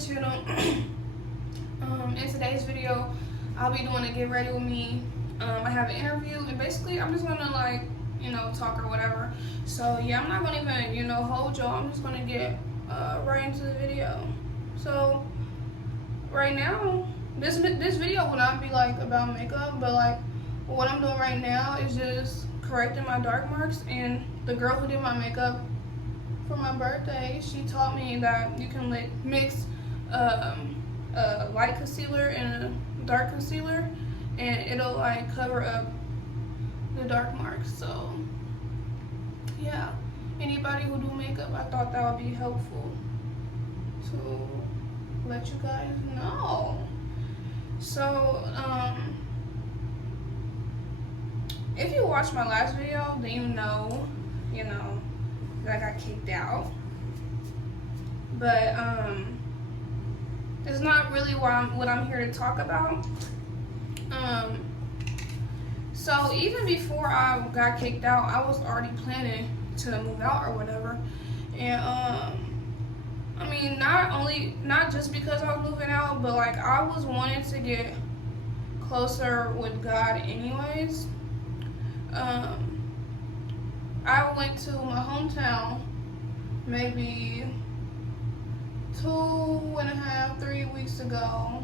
channel. In today's video, I'll be doing a get ready with me. I have an interview, and basically I'm just gonna talk or whatever. So yeah, I'm not gonna even hold y'all. I'm just gonna get right into the video. So right now, this video will not be about makeup, but what I'm doing right now is just correcting my dark marks. And the girl who did my makeup for my birthday, she taught me that you can mix a light concealer and a dark concealer, and it'll cover up the dark marks. So yeah, anybody who do makeup, I thought that would be helpful to let you guys know. So if you watched my last video, then you know that I got kicked out. But it's not really what I'm here to talk about. So even before I got kicked out, I was already planning to move out or whatever. And I mean, not just because I was moving out, but I was wanting to get closer with God anyways. I went to my hometown maybe 2.5, 3 weeks ago.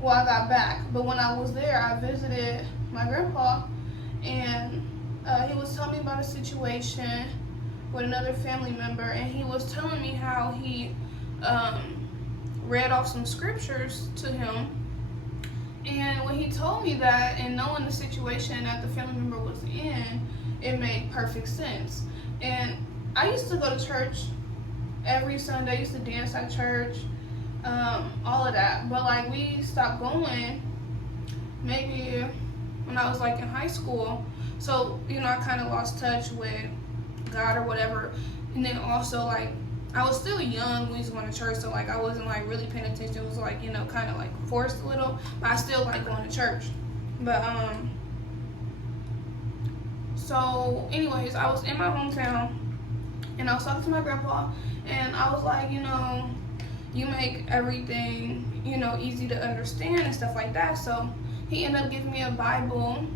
Well, I got back, but when I was there, I visited my grandpa, and he was telling me about a situation with another family member, and he was telling me how he read off some scriptures to him. And when he told me that, and knowing the situation that the family member was in, it made perfect sense. And I used to go to church every Sunday. I used to dance at church, all of that. But we stopped going maybe when I was in high school. So I kind of lost touch with God or whatever. And then also I was still young when we was going to church, so I wasn't really paying attention. It was kind of forced a little, but I still going to church. But so anyways, I was in my hometown, and I was talking to my grandpa, and I was like, you make everything easy to understand and stuff like that. So he ended up giving me a Bible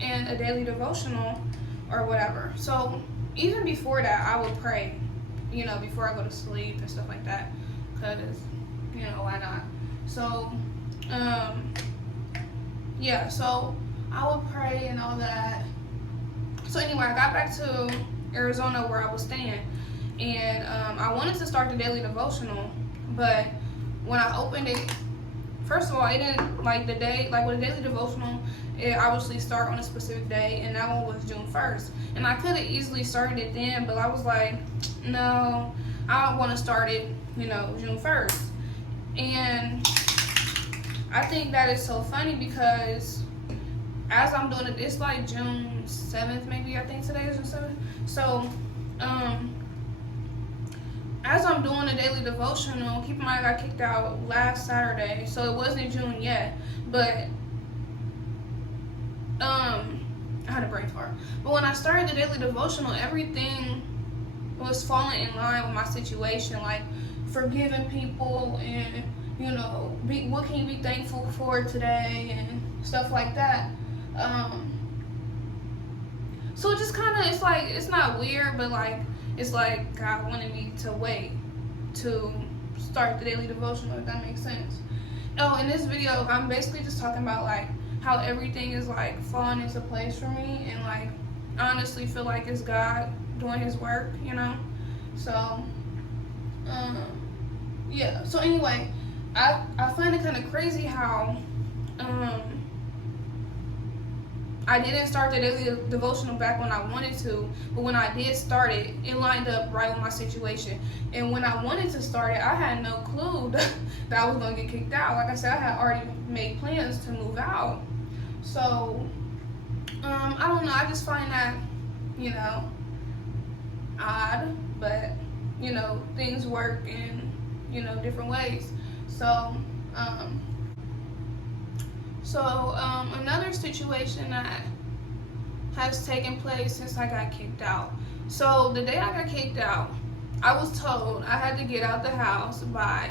and a daily devotional or whatever. So even before that, I would pray, before I go to sleep and stuff like that, because why not? So yeah, so I would pray and all that. So anyway, I got back to Arizona where I was staying, and I wanted to start the daily devotional, but when I opened it, first of all, it didn't the day, with a daily devotional, it obviously start on a specific day, and that one was June 1st. And I could have easily started it then, but I was like, no, I want to start it, June 1st. And I think that is so funny because as I'm doing it, it's June 7th, maybe. I think today is June 7th. So, as I'm doing a daily devotional, keep in mind I got kicked out last Saturday, so it wasn't June yet, but I had a brain fart. But when I started the daily devotional, everything was falling in line with my situation, forgiving people and, what can you be thankful for today and stuff like that. So it just kind of, it's not weird, but it's God wanted me to wait to start the daily devotional, if that makes sense. Oh, in this video, I'm basically just talking about how everything is falling into place for me, and I honestly feel it's God doing his work, So yeah, so anyway, I find it kind of crazy how I didn't start the daily devotional back when I wanted to, but when I did start it, it lined up right with my situation. And when I wanted to start it, I had no clue that I was going to get kicked out. Like I said, I had already made plans to move out. So, I don't know, I just find that, odd, but, things work in, different ways. So, another situation that has taken place since I got kicked out. So the day I got kicked out, I was told I had to get out the house by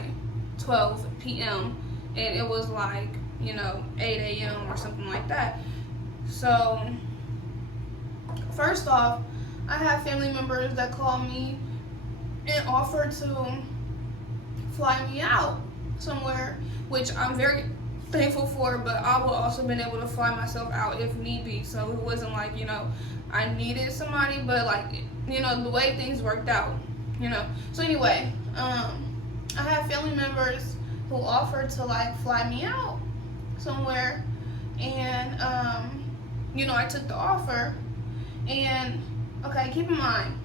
12 p.m. and it was like, 8 a.m. or something like that. So first off, I have family members that call me and offer to fly me out somewhere, which I'm very thankful for, but I would also been able to fly myself out if need be. So it wasn't like, I needed somebody, but like, the way things worked out, So anyway, I have family members who offered to like fly me out somewhere, and I took the offer. And okay, keep in mind,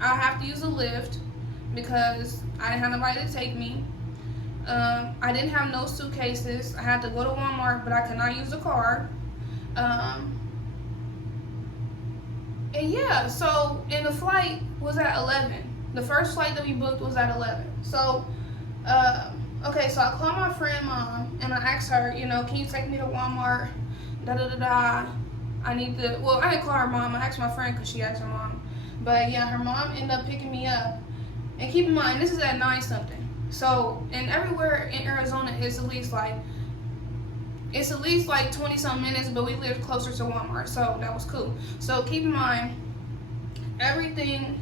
I have to use a Lyft because I didn't have nobody to take me. I didn't have no suitcases. I had to go to Walmart, but I could not use the car. And yeah, so, and the flight was at 11. The first flight that we booked was at 11. So, okay, so I called my friend mom, and I asked her, can you take me to Walmart? I need to, well, I didn't call her mom. I asked my friend because she asked her mom. But yeah, her mom ended up picking me up. And keep in mind, this is at 9 something. So, and everywhere in Arizona is at least like 20 some minutes, but we lived closer to Walmart, so that was cool. So keep in mind, everything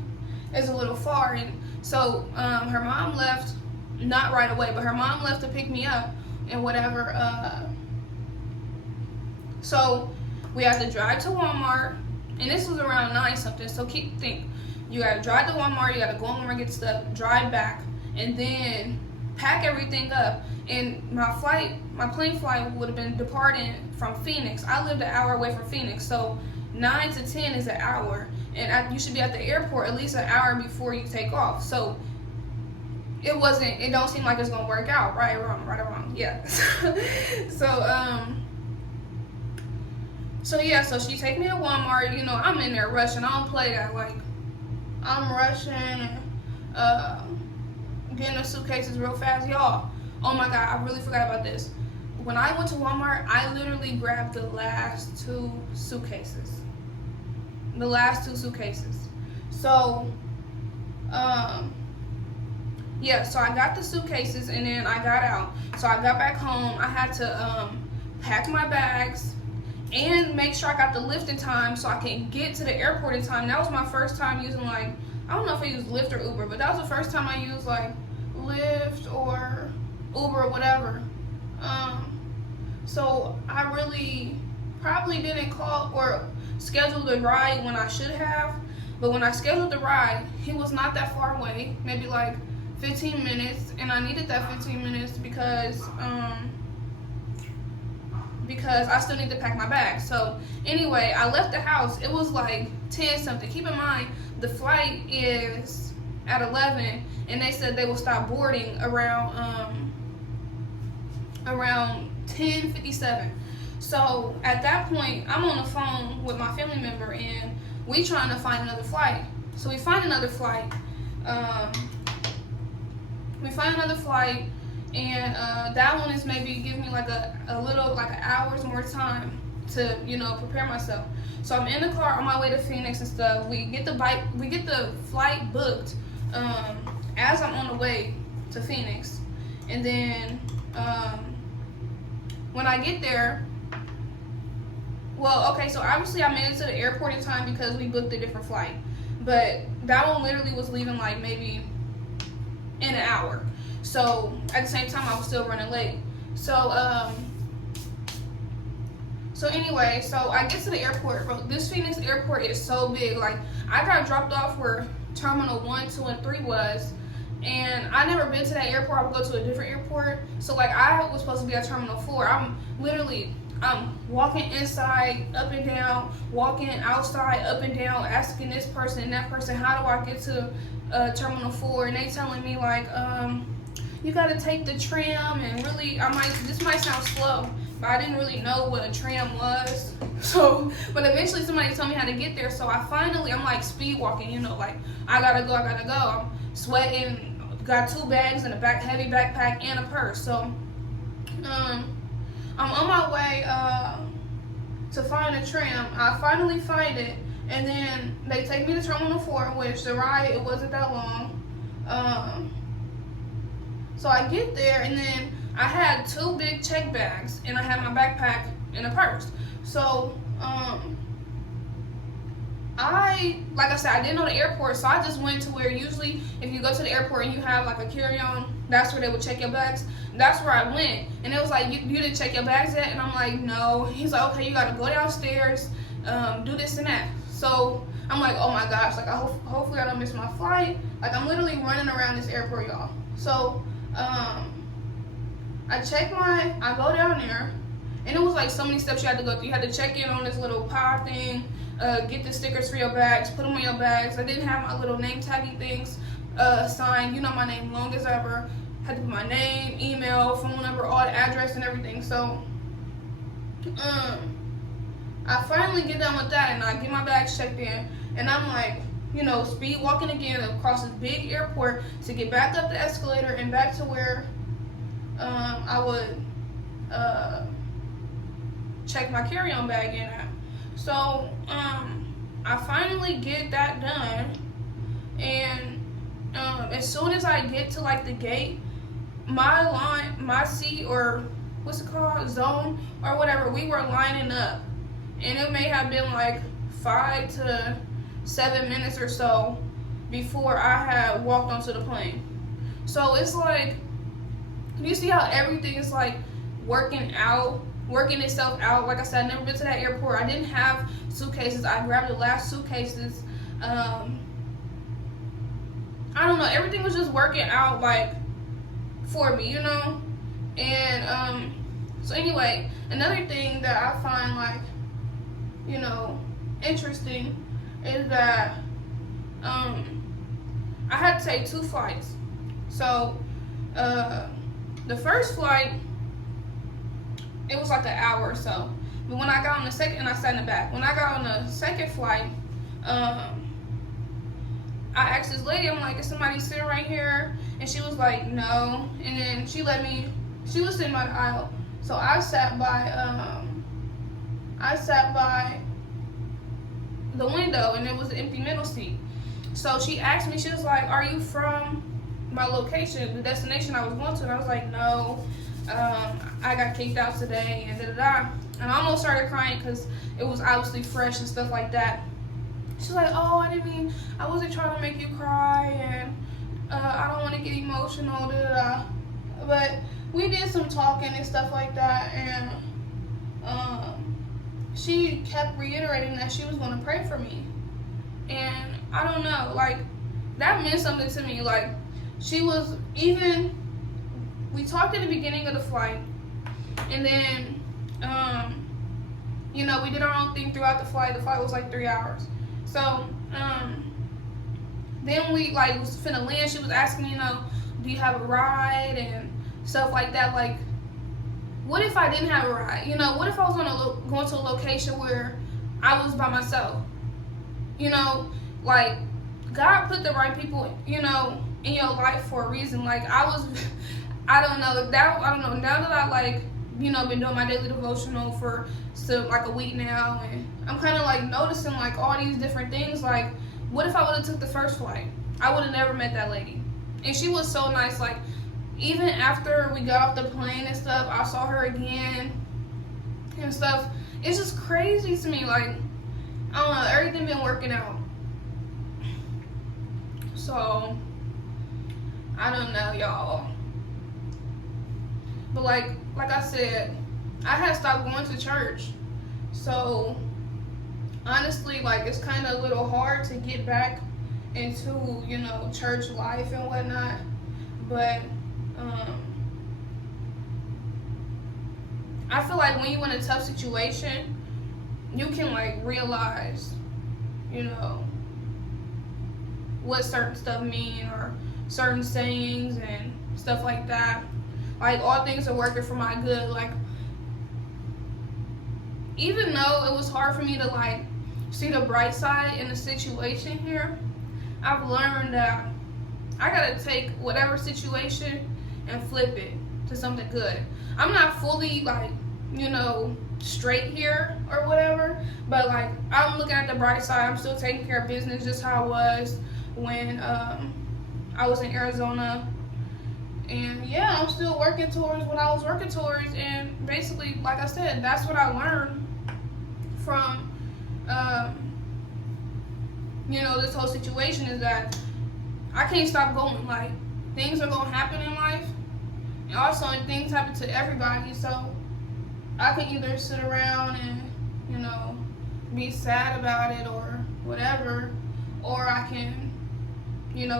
is a little far, and so her mom left, not right away, but her mom left to pick me up and whatever. So we had to drive to Walmart, and this was around 9 something. So think, you gotta drive to Walmart, you gotta go on and get stuff, drive back, and then pack everything up. And my plane flight would have been departing from Phoenix. I lived an hour away from Phoenix, so 9 to 10 is an hour, and you should be at the airport at least an hour before you take off. So it don't seem like it's gonna work out. Right or wrong, yeah. So yeah, so she take me to Walmart. I'm in there rushing. I don't play that. Like, I'm rushing and getting the suitcases real fast, y'all. Oh my God, I really forgot about this. When I went to Walmart, I literally grabbed the last two suitcases. So, yeah, so I got the suitcases and then I got out. So I got back home. I had to pack my bags and make sure I got the Lyft in time so I can get to the airport in time. That was my first time using, like, I don't know if I used Lyft or Uber, but that was the first time I used like Lyft or Uber or whatever. So I really probably didn't call or schedule the ride when I should have, but when I scheduled the ride, he was not that far away, maybe like 15 minutes, and I needed that 15 minutes because I still need to pack my bag. So anyway, I left the house. It was like 10 something. Keep in mind, the flight is at 11, and they said they will stop boarding around 10:57. So at that point, I'm on the phone with my family member, and we trying to find another flight. So we find another flight. And that one is maybe give me like a little, like an hour's more time to prepare myself. So I'm in the car on my way to Phoenix and stuff. We get the flight booked as I'm on the way to Phoenix, and then when I get there, well, okay, so obviously I made it to the airport in time because we booked a different flight, but that one literally was leaving like maybe in an hour. So at the same time, I was still running late. So anyway, so I get to the airport. Bro, this Phoenix airport is so big. Like, I got dropped off where Terminal 1, 2, and 3 was, and I never been to that airport. I would go to a different airport. So like, I was supposed to be at Terminal 4. I'm walking inside, up and down, walking outside, up and down, asking this person and that person, how do I get to Terminal 4? And they telling me like, you gotta take the tram, and really, this might sound slow, but I didn't really know what a tram was. So, but eventually somebody told me how to get there. So I'm like speed walking, like I gotta go. I'm sweating, got 2 bags and a heavy backpack and a purse. So, I'm on my way to find a tram. I finally find it, and then they take me to Terminal 4, which the ride, it wasn't that long. So I get there, and then I had 2 big check bags, and I had my backpack and a purse. So like I said, I didn't know the airport, so I just went to where usually if you go to the airport and you have like a carry-on, that's where they would check your bags. That's where I went, and it was like, you didn't check your bags yet? And I'm like, no. He's like, okay, you gotta go downstairs, do this and that. So I'm like, oh my gosh, like hopefully I don't miss my flight. Like, I'm literally running around this airport, y'all. So I go down there, and it was like so many steps you had to go through. You had to check in on this little pod thing, get the stickers for your bags, put them on your bags. I didn't have my little name taggy things signed. You know my name long as ever. Had to put my name, email, phone number, all the address and everything. So I finally get done with that, and I get my bags checked in, and I'm like, speed walking again across this big airport to get back up the escalator and back to where I would check my carry-on bag in at. So I finally get that done, and as soon as I get to like the gate, my seat, or what's it called, zone or whatever, we were lining up, and it may have been like 5 to 7 minutes or so before I had walked onto the plane. So it's like, you see how everything is like working itself out. Like I said, I've never been to that airport. I didn't have suitcases. I grabbed the last suitcases. I don't know, everything was just working out like for me, and so anyway, another thing that I find like interesting is that I had to take 2 flights. So the first flight, it was like an hour or so. But when I got on the second, and I sat in the back. When I got on the second flight, I asked this lady, I'm like, is somebody sitting right here? And she was like, no. And then she was sitting by the aisle. So I sat by the window, and it was an empty middle seat. So she asked me, she was like, are you from my location, the destination I was going to? And I was like, no. I got kicked out today, and da-da-da. And I almost started crying because it was obviously fresh and stuff like that. She's like, oh, I wasn't trying to make you cry, and I don't want to get emotional, da-da-da. But we did some talking and stuff like that, and she kept reiterating that she was going to pray for me. And I don't know, like, that meant something to me. Like, we talked at the beginning of the flight, and then, we did our own thing throughout the flight. The flight was like 3 hours. So, then we was finna land. She was asking me, do you have a ride and stuff like that. Like, what if I didn't have a ride? What if I was going to a location where I was by myself? Like, God put the right people, in your life for a reason. Like, I don't know. Now that I been doing my daily devotional for like a week now, and I'm kind of noticing all these different things. Like, what if I would have took the first flight? I would have never met that lady. And she was so nice. Like, even after we got off the plane and stuff, I saw her again and stuff. It's just crazy to me. Like, I don't know, everything been working out. So, I don't know, y'all. But like I said, I had stopped going to church. So, honestly, it's kind of a little hard to get back into, church life and whatnot. But, I feel like when you're in a tough situation, you can, realize, what certain stuff mean, or certain sayings and stuff like that. All things are working for my good. Even though it was hard for me to, see the bright side in the situation here, I've learned that I gotta take whatever situation and flip it to something good. I'm not fully, straight here or whatever, but, I'm looking at the bright side. I'm still taking care of business just how I was when I was in Arizona. And yeah, I'm still working towards what I was working towards. And basically, like I said, that's what I learned from, this whole situation, is that I can't stop going. Like, things are going to happen in life. And also, things happen to everybody. So I can either sit around and, be sad about it or whatever, or I can,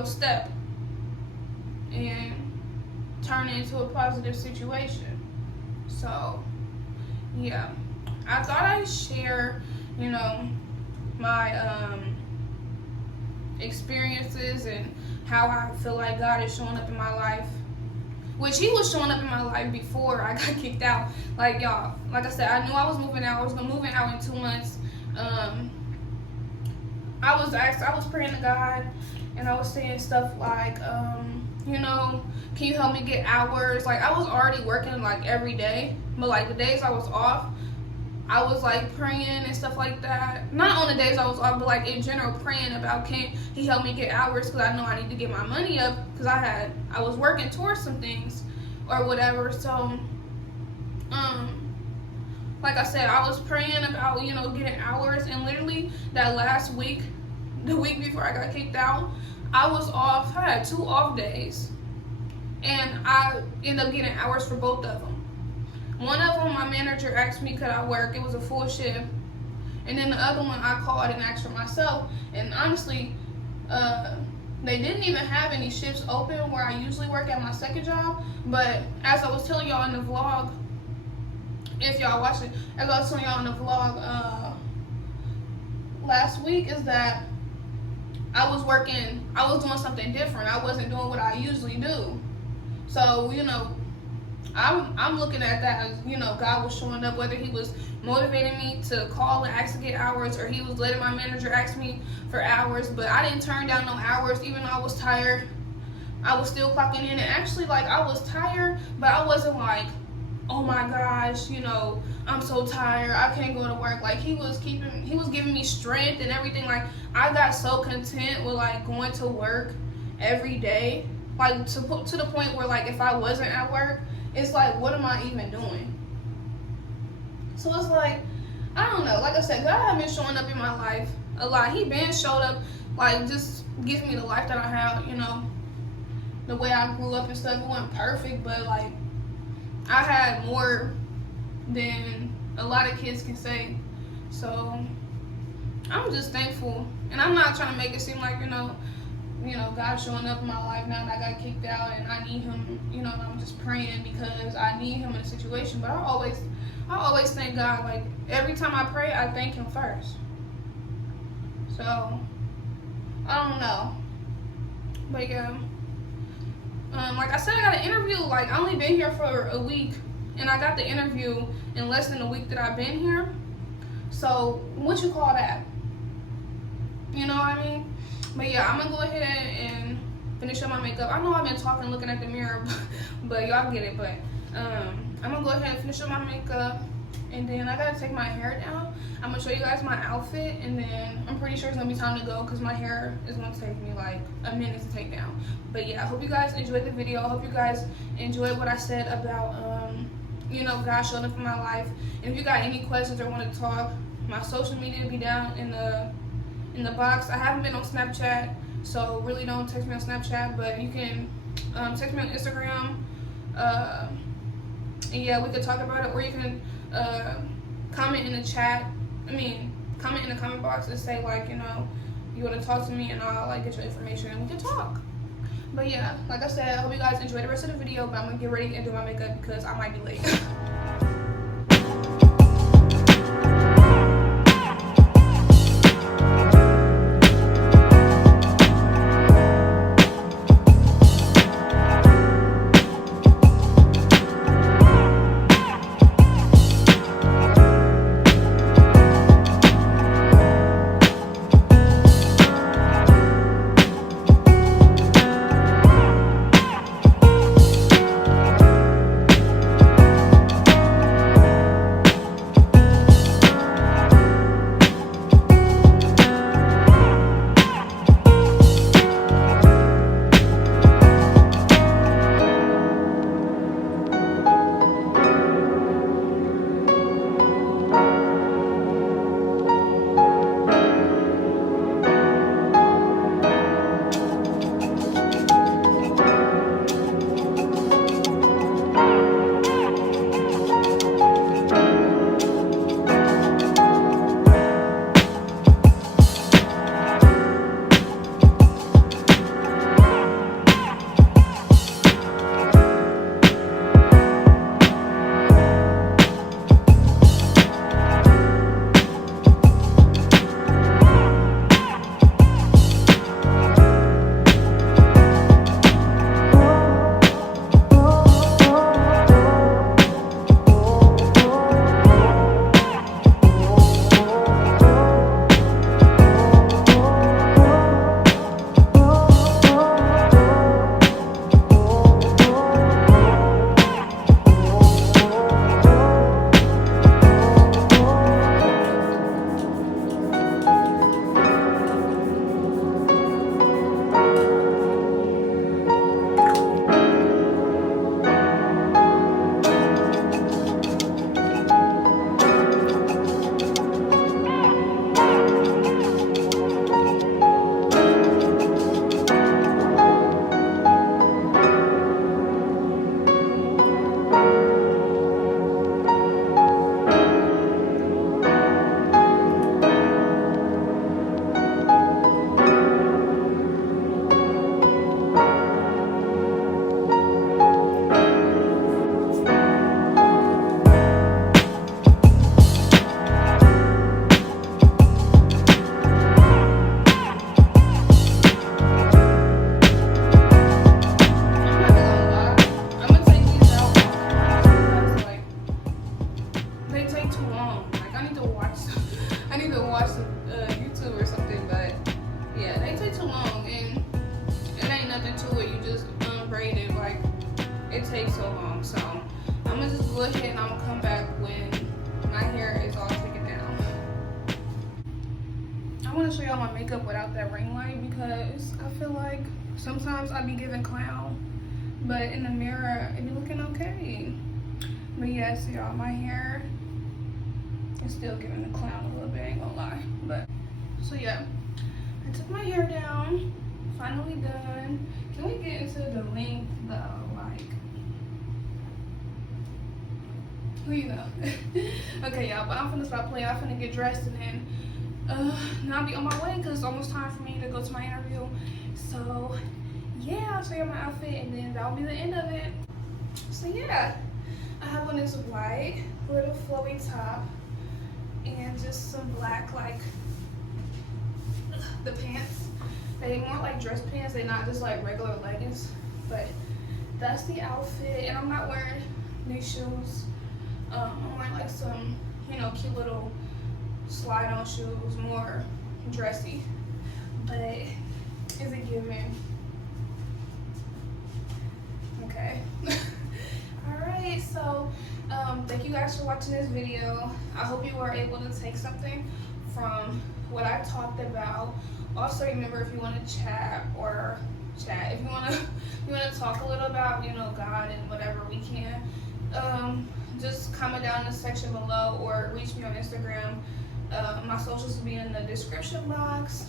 step and turn it into a positive situation. So, yeah. I thought I'd share, my experiences and how I feel like God is showing up in my life. Which He was showing up in my life before I got kicked out. Like, y'all, like I said, I knew I was moving out. I was moving out in 2 months. I was praying to God, and I was saying stuff like, can you help me get hours? Like, I was already working like every day, but like the days I was off, I was like praying and stuff like that. Not on the days I was off, but like in general praying about, can He help me get hours, because I know I need to get my money up, because I was working towards some things or whatever. So like I said, I was praying about, getting hours, and literally that last week, the week before I got kicked out, I was off. I had 2 off days, and I ended up getting hours for both of them. One of them, my manager asked me could I work. It was a full shift. And then the other one, I called and asked for myself. And honestly, they didn't even have any shifts open where I usually work at my second job. But as I was telling y'all in the vlog, if y'all watched it, as I was telling y'all in the vlog last week, is that I was doing something different. I wasn't doing what I usually do. So, I'm looking at that as, God was showing up, whether He was motivating me to call and ask to get hours, or He was letting my manager ask me for hours. But I didn't turn down no hours, even though I was tired. I was still clocking in, and actually, like, I was tired, but I wasn't like, oh my gosh, I'm so tired, I can't go to work. Like, He was giving me strength and everything. Like, I got so content with like going to work every day, like to the point where, like, if I wasn't at work, it's like, what am I even doing? So it's like, I don't know. Like I said, God has been showing up in my life a lot. He been showed up, like, just giving me the life that I have, the way I grew up and stuff. It wasn't perfect, but like, I had more than a lot of kids can say. So I'm just thankful. And I'm not trying to make it seem like, God's showing up in my life now that I got kicked out and I need Him, and I'm just praying because I need Him in a situation. But I always thank God. Like, every time I pray, I thank Him first. So, I don't know. But yeah. Like I said, I got an interview. Like, I only been here for a week, and I got the interview in less than a week that I've been here. So, what you call that? You know what I mean? But yeah, I'm gonna go ahead and finish up my makeup. I know I've been talking, looking at the mirror, but y'all get it. But I'm gonna go ahead and finish up my makeup, and then I gotta take my hair down. I'm gonna show you guys my outfit, and then I'm pretty sure it's gonna be time to go because my hair is gonna take me like a minute to take down. But yeah, I hope you guys enjoyed the video. I hope you guys enjoyed what I said about God showing up in my life. And if you got any questions or want to talk, my social media will be down in the box. I haven't been on Snapchat, so really don't text me on Snapchat, but you can text me on Instagram, and yeah, we could talk about it, or you can comment in the chat. Comment in the comment box and say, like, you want to talk to me, and I'll like get your information and we can talk. But yeah, like I said, I hope you guys enjoy the rest of the video, but I'm gonna get ready and do my makeup because I might be late. I need to watch. I need to watch YouTube or something. But yeah, they take too long, and it ain't nothing to it. You just braid it. Like, it takes so long. So I'm gonna just go ahead and I'm gonna come back when my hair is all taken down. I want to show y'all my makeup without that ring light because I feel like sometimes I be giving clown, but in the mirror it be looking okay. But yes, y'all, my hair is still giving the clown a little bit, ain't gonna lie. But so yeah, I took my hair down, finally done. Can we get into the length though? Like, who you know? Okay, y'all, but I'm finna stop playing. I'm finna get dressed and then now I'll be on my way because it's almost time for me to go to my interview. So yeah, I'll show you my outfit and then that'll be the end of it. So yeah, I have on this white little flowy top and just some black, like, the pants. They more like dress pants, they're not just like regular leggings. But that's the outfit, and I'm not wearing these shoes. I'm wearing like some, you know, cute little slide on shoes, more dressy. But is it giving? Okay. Alright, so thank you guys for watching this video. I hope you were able to take something from what I talked about. Also, remember, if you want to chat, if you want to talk a little about, you know, God and whatever, we can. Just comment down in the section below or reach me on Instagram. My socials will be in the description box.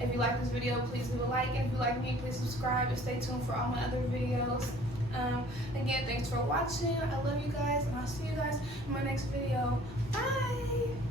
If you like this video, please leave a like. If you like me, please subscribe and stay tuned for all my other videos. Again, thanks for watching. I love you guys, and I'll see you guys in my next video. Bye!